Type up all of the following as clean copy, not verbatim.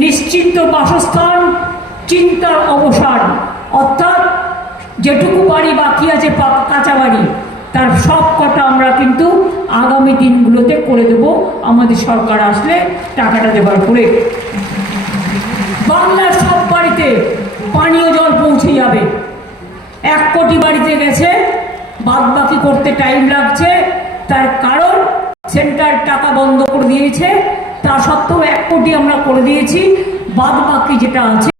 নিশ্চিন্ত বাসস্থান, চিন্তার অবসান, অর্থাৎ যেটুকু বাড়ি বাকি আছে কাঁচা বাড়ি তার সব কটা আমরা কিন্তু আগামী দিনগুলোতে করে দেব আমাদের সরকার আসলে টাকাটা দেওয়ার পরে। বাংলার সব বাড়িতে পানীয় জল পৌঁছে যাবে। 1 কোটি বাড়িতে গেছে, বাদ বাকি করতে টাইম লাগছে। তার কারণ সেন্টার টাকা বন্ধ করে দিয়েছে, তা সত্ত্বেও 1 কোটি আমরা করে দিয়েছি। বাদ বাকি যেটা আছে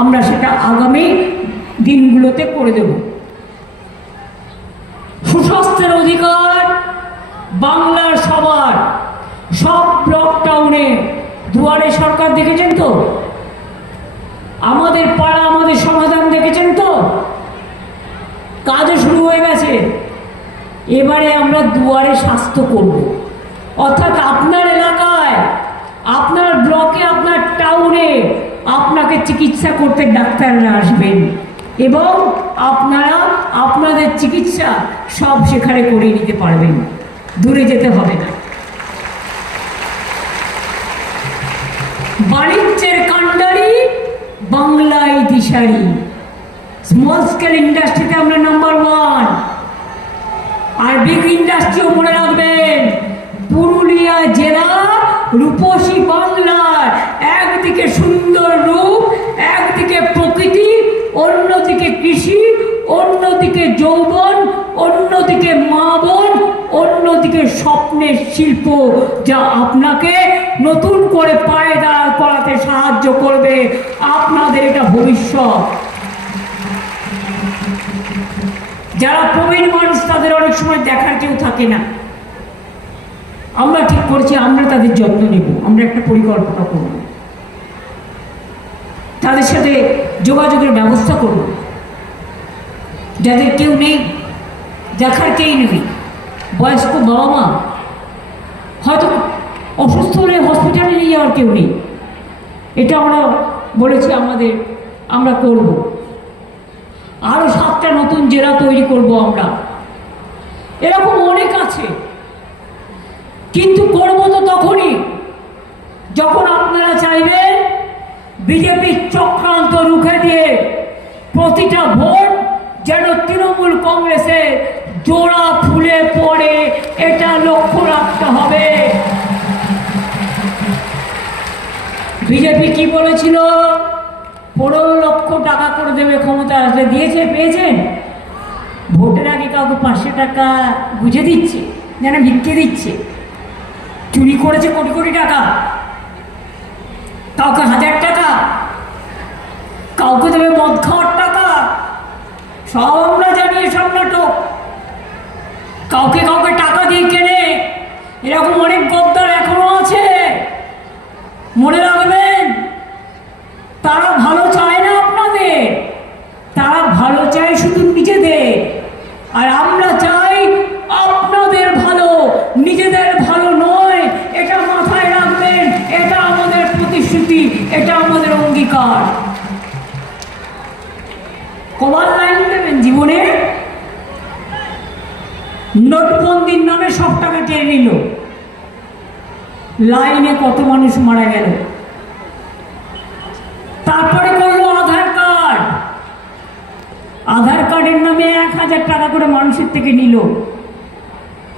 আমরা সেটা আগামী দিনগুলোতে করে দেব। সুস্বাস্থ্যের অধিকার বাংলার সবার, সব ব্লক টাউনে দুয়ারে সরকার দেখেছেন তো, আমাদের পাড়া আমাদের সমাধান দেখেছেন তো, কাজও শুরু হয়ে গেছে। এবারে আমরা দুয়ারে স্বাস্থ্য করব, অর্থাৎ আপনার এলাকায়, আপনার ব্লকে, আপনার টাউনে আপনাকে চিকিৎসা করতে ডাক্তাররা আসবেন এবং আপনারা আপনাদের চিকিৎসা সব সেখানে করে নিতে পারবেন, দূরে যেতে হবে না। বাণিজ্যের কাণ্ডারি বাংলায় দিশারি, স্মল স্কেল ইন্ডাস্ট্রিতে আমরা নাম্বার 1। আর বিগ ইন্ডাস্ট্রিও মনে রাখবেন, পুরুলিয়া জেলা রূপসী বাংলার, একদিকে সুন্দর রূপ, একদিকে প্রকৃতি, অন্যদিকে কৃষি, অন্যদিকে যৌবন, অন্যদিকে মা বোন, অন্যদিকে স্বপ্নের শিল্প, যা আপনাকে নতুন করে পায়ে দাঁড় করাতে সাহায্য করবে। আপনাদের এটা ভবিষ্যৎ। যারা প্রবীণ মানুষ তাদের অনেক সময় দেখার কেউ থাকে না। আমরা ঠিক করছি আমরা তাদের যত্ন নেব, আমরা একটা পরিকল্পনা করব, তাদের সাথে যোগাযোগের ব্যবস্থা করব। যাদের কেউ নেই, দেখার কেউ নেই, বয়স্ক বাবা মা, হয়তো অসুস্থ হলে হসপিটালে নিয়ে যাওয়ার কেউ নেই, এটা আমরা বলেছি আমরা করব। আরো 7টা নতুন জেলা তৈরি করব আমরা, এরকম অনেক আছে। কিন্তু করব তো তখনই যখন আপনারা চাইবেন বিজেপির চক্রান্ত রুখে দিয়ে প্রতিটা ভোট যেন তৃণমূল কংগ্রেসের জোড়া ফুলে পড়ে, এটা লক্ষ্য রাখতে হবে। বিজেপি কি বলেছিল? 15 লক্ষ টাকা করে দেবে ক্ষমতা আসলে, দিয়েছে? পেয়েছেন? ভোটের আগে কাউকে 500 টাকা বুঝে দিচ্ছে, যেন ভিক্ষে দিচ্ছে। চুরি করেছে কোটি কোটি টাকা, কাউকে 1000 টাকা, কাউকে দেবে মদ খাওয়ার টাকা। সব আমরা জানি এসব নাটক। কাউকে কাউকে টাকা দিয়ে কেনে, এরকম অনেক গদ্দার এখনো আছে। মনে রাখবেন, তারা ভালো চায় না আপনাদের, তারা ভালো চায় শুধু নিজেদের। আর আমরা চাই আপনাদের ভালো, নিজেদের ভালো নয়। এটা মাথায় রাখবেন, এটা আমাদের প্রতিশ্রুতি, এটা আমাদের অঙ্গীকার। কবার লাইন দেবেন জীবনে? নোটবন্দির নামে সব টাকা টেনে নিল, লাইনে কত মানুষ মারা গেল। তারপরে করলো আধার কার্ড, আধার কার্ডের নামে 1000 টাকা করে মানুষের থেকে নিল,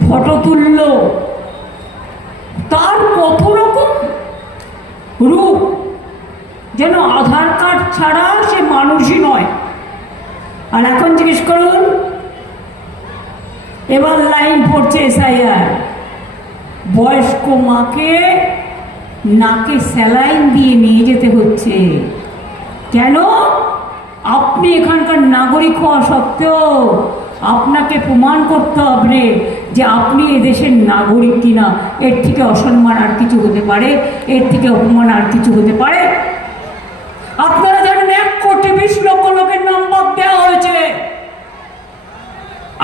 ফটো তুলল। তার কত রকম রূপ, যেন আধার কার্ড ছাড়া সে মানুষই নয়। আর এখন জিজ্ঞেস করুন, এবার লাইন পড়ছে এসআইআর, বয়স্ক মাকে নাকে স্যালাইন দিয়ে নিয়ে যেতে হচ্ছে। কেন? আপনি এখানকার নাগরিক হওয়া সত্ত্বেও আপনাকে প্রমাণ করতে হবে যে আপনি এদেশের নাগরিক কিনা। এর থেকে অসম্মান আর কিছু হতে পারে? এর থেকে অপমান আর কিছু হতে পারে? আপনারা জানেন 1 কোটি 20 লক্ষ লোকের নাম বাদ দেওয়া হয়েছে।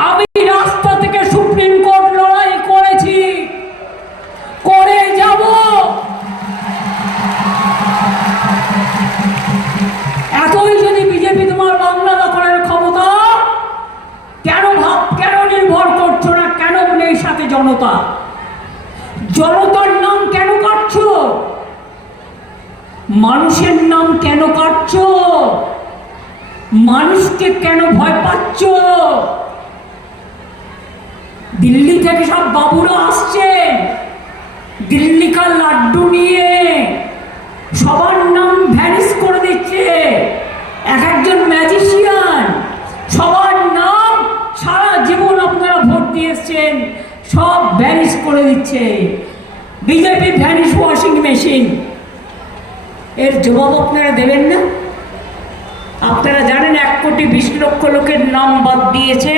আমি রাস্তা থেকে সুপ্রিম কোর্ট লড়াই করেছি, করে যাব। এতই যদি বিজেপি তোমার বাংলা দখলের ক্ষমতা, কেন নির্ভর করছো না? কেন নেই সাথে জনতা? জনতার নাম কেন কাটছো? মানুষের নাম কেন কাটছ? মানুষকে কেন ভয় পাচ্ছ? দিল্লি থেকে সব বাবুরা আসছে দিল্লিকার লাড্ডু নিয়ে, সবার নাম ভ্যানিশ করে দিচ্ছে। এক একজন ম্যাজিশিয়ান, সবার নাম সারা জীবন আপনারা ভোট দিয়েছেন সব ভ্যানিশ করে দিচ্ছে। BJP vanish washing machine. এর জবাব আপনারা দেবেন না? আপনারা জানেন 1,20,00,000 লোকের নাম বাদ দিয়েছে।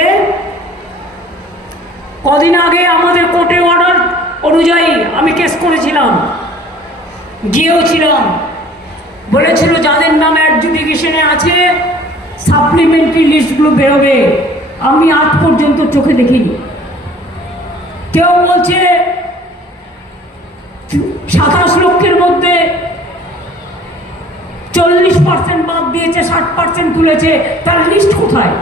কদিন আগে আমাদের কোর্টে অর্ডার অনুযায়ী আমি কেস করেছিলাম, গিয়েও ছিলাম। বলেছিল যাদের নাম অ্যাডজুডিকেশনে আছে সাপ্লিমেন্টারি লিস্টগুলো বেরোবে। আমি আজ পর্যন্ত চোখে দেখিনি। কেউ বলছে 27 লক্ষের মধ্যে 40% বাদ দিয়েছে, 60% তুলেছে। তার লিস্ট কোথায়?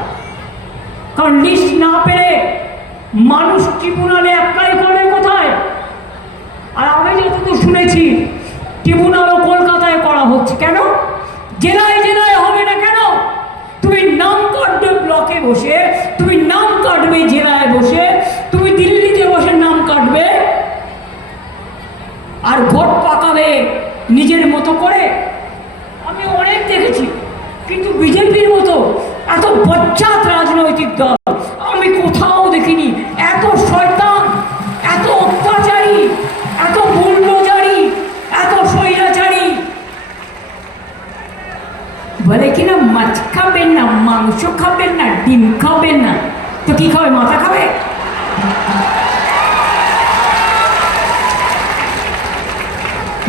কারণ লিস্ট না পেলে মানুষ ট্রিব্যুনালে অ্যাপ্লাই করবে কোথায়? আর আমি যতদূর শুনেছি ট্রিব্যুনালও কলকাতায় করা হচ্ছে। কেন? জেলায় জেলায় হবে না কেন? তুমি নাম কাটবে ব্লকে বসে, তুমি নাম কাটবে জেলায় বসে, তুমি দিল্লিতে বসে নাম কাটবে আর ভোট পাকাবে নিজের মতো করে। আমি অনেক দেখেছি, কিন্তু বিজেপির মতো এত বজ্জাত রাজনৈতিক দল আমি কোথাও দেখিনি। এত শয়তান, এত অত্যাচারী, এত বুল্ডোজারি, এত স্বৈরাচারী। বলে কিনা মাছ খাবেন না, মাংস খাবেন না, ডিম খাবেন না, তো কি খাবে? মাথা খাবে?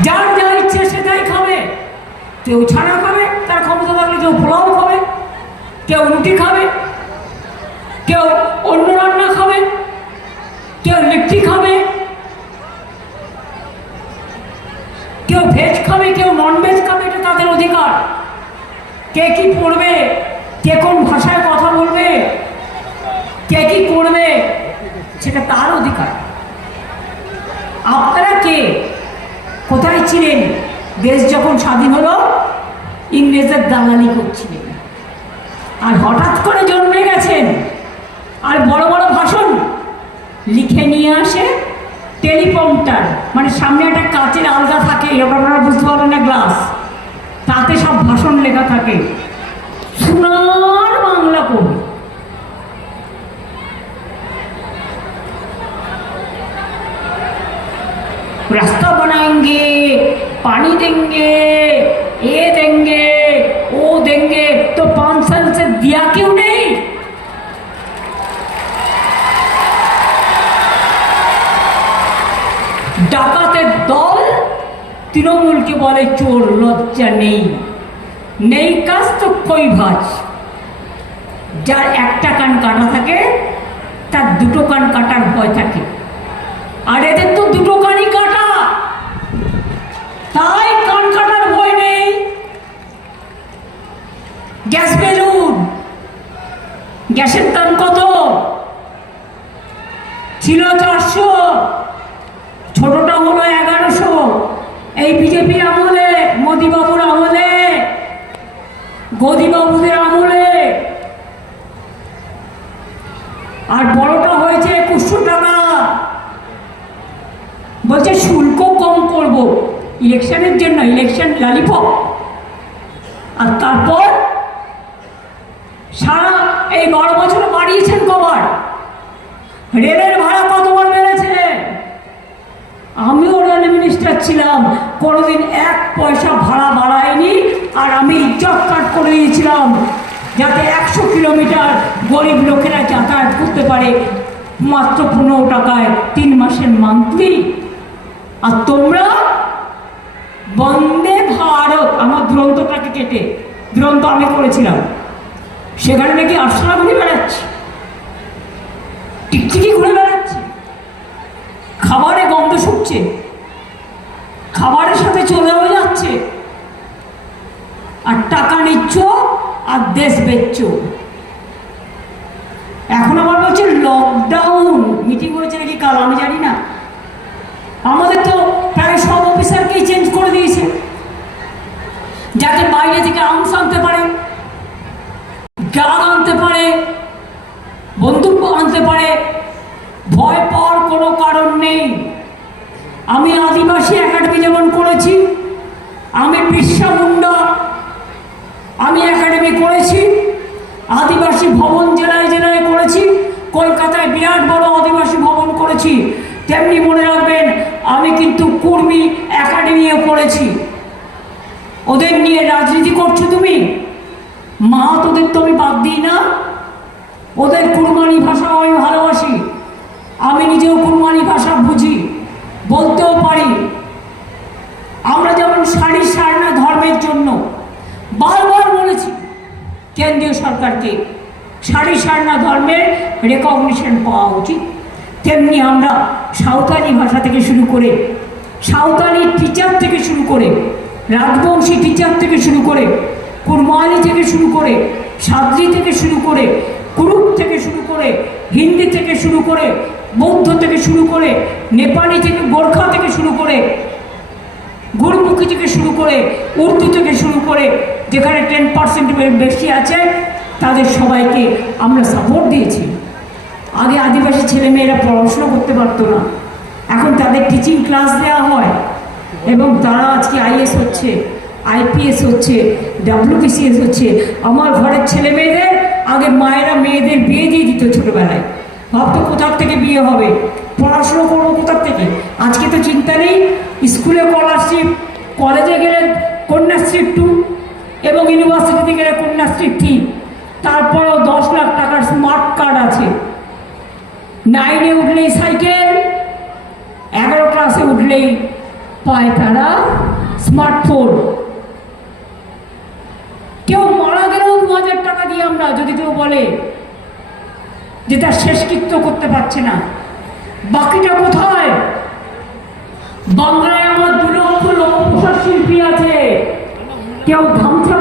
যার যা ইচ্ছে সেটাই খাবে। কেউ ছানা খাবে, তার ক্ষমতা থাকলে কেউ পোলাও খাবে, কেউ রুটি খাবে, কেউ অন্য রান্না খাবে, কেউ লিট্টি খাবে, কেউ ভেজ খাবে, কেউ নন ভেজ খাবে। এটা তাদের অধিকার। কে কি পড়বে, কে কোন ভাষায় কথা বলবে, কে কি করবে, সেটা তার অধিকার। আপনারা কে? কোথায় ছিলেন দেশ যখন স্বাধীন হলো? ইংরেজের দালালি করছিলেন, আর হঠাৎ করে জন্মে গেছেন আর বড় বড় ভাষণ লিখে নিয়ে আসে টেলিপ্রম্পটার, মানে সামনে একটা কাচের আলগা থাকে, আপনারা বুঝতে পারবেন না, গ্লাস, তাতে সব ভাষণ লেখা থাকে। সোনার বাংলা কবি। रास्ता बनाएंगे, पानी देंगे, ये देंगे, वो देंगे, तो 5 साल से दिया क्यों नहीं? ডাকাতের দল তৃণমূলকে বলে চোর, লজ্জা নেই, নেই কাজ তো কই ভাজ। যার একটা কান কাটা থাকে তার দুটো কান কাটার ভয় থাকে, আর এদের তো দুটো কানই কাটা, তাই কান কাটার ভয় নেই। গ্যাস বেলুন, গ্যাসের দাম কত ছিল? 400, ছোটটা হলো 1100। এই বিজেপির আমলে, মোদিবাবুর আমলে, গদিবাবুদের আমলে। আর বড়টা হয়েছে 2100 টাকা। বলছে শুল্ক কম করব ইলেকশনের জন্য, ইলেকশন লালিপপ। আর তারপর সারা এই 12 বছর বাড়িয়েছেন কবার? রেলের ভাড়া কতবার বেড়েছে? আমিও রেল মিনিস্টার ছিলাম, কোনোদিন 1 পয়সা ভাড়া বাড়ায়নি। আর আমি ইজ্জত কাট করে দিয়েছিলাম যাতে 100 কিলোমিটার গরিব লোকেরা যাতায়াত করতে পারে মাত্র 15 টাকায় 3 মাসের মান্থলি। আর তোমরা বন্দে ভারত, আমার দুরন্তটাকে কেটে, দুরন্ত আমি করেছিলাম, সেখানে নাকি আরশোলা ঘুরে বেড়াচ্ছে, টিকটিকি ঘুরে বেড়াচ্ছে, খাবারে গন্ধ শুকছে, খাবারের সাথে চলেও যাচ্ছে, আর টাকা নিচ্ছ আর দেশ বেচছ। এখন আবার বলছে লকডাউন। মিটিং হয়েছে নাকি কাল, আমি জানি না। আমাদের তো প্রায় সব অফিসারকেই চেঞ্জ করে দিয়েছে। যাতে বাইরে থেকে আর্মস আনতে পারে, গান আনতে পারে, বন্দুক আনতে পারে, ভয় পাওয়ার কোনো কারণ নেই। আমি আদিবাসী একাডেমি যেমন করেছি, আমি বিরসা মুন্ডা আমি একাডেমি করেছি, আদিবাসী ভবন জেলায় জেলায় করেছি, কলকাতায় বিরাট বড় আদিবাসী ভবন করেছি, তেমনি মনে রাখবেন আমি কিন্তু কুর্মী একাডেমিও করেছি। ওদের নিয়ে রাজনীতি করছো তুমি, মাহাতোদের তো আমি বাদ দিই না, ওদের কুরমানি ভাষা আমি ভালোবাসি, আমি নিজেও কুরমানি ভাষা বুঝি, বলতেও পারি। আমরা যেমন শাড়ি সারনা ধর্মের জন্য বারবার বলেছি কেন্দ্রীয় সরকারকে শাড়ি সারনা ধর্মের রেকগনিশন পাওয়া উচিত, তেমনি আমরা সাঁওতালি ভাষা থেকে শুরু করে, সাঁওতালি টিচার থেকে শুরু করে, রাজবংশী টিচার থেকে শুরু করে, কুরমালি থেকে শুরু করে, সাদ্রি থেকে শুরু করে, কুরুক থেকে শুরু করে, হিন্দি থেকে শুরু করে, বৌদ্ধ থেকে শুরু করে, নেপালি থেকে, গোর্খা থেকে শুরু করে, গুরুমুখী থেকে শুরু করে, উর্দু থেকে শুরু করে, যেখানে 10% বেশি আছে তাদের সবাইকে আমরা সাপোর্ট দিয়েছি। আগে আদিবাসী ছেলেমেয়েরা পড়াশোনা করতে পারতো না, এখন তাদের টিচিং ক্লাস দেওয়া হয় এবং তারা আজকে আইএস হচ্ছে, আইপিএস হচ্ছে, WBCS হচ্ছে। আমার ঘরের ছেলে মেয়েদের আগে মায়েরা মেয়েদের বিয়ে দিয়ে দিত ছোটোবেলায়, ভাবতো কোথার থেকে বিয়ে হবে, পড়াশুনো করবো কোথার থেকে। আজকে তো চিন্তা নেই, স্কুলে স্কলারশিপ, কলেজে গেলে কন্যাশ্রী 2 এবং ইউনিভার্সিটিতে গেলে কন্যাশ্রী 3, তারপরেও 10 লাখ টাকার স্মার্ট কার্ড আছে। 9-এ উঠলেই সাইকেল, 11 ক্লাসে উঠলেই পায় তারা স্মার্টফোন। কেউ মারা গেলেও 2000 টাকা দিয়ে আমরা, যদি কেউ বলে যে তার শেষকৃত্য করতে পারছে না, বাকিটা কোথায়? বাংলায় আমার 2 লক্ষ লোকপ্রসাদ শিল্পী আছে, কেউ গামছা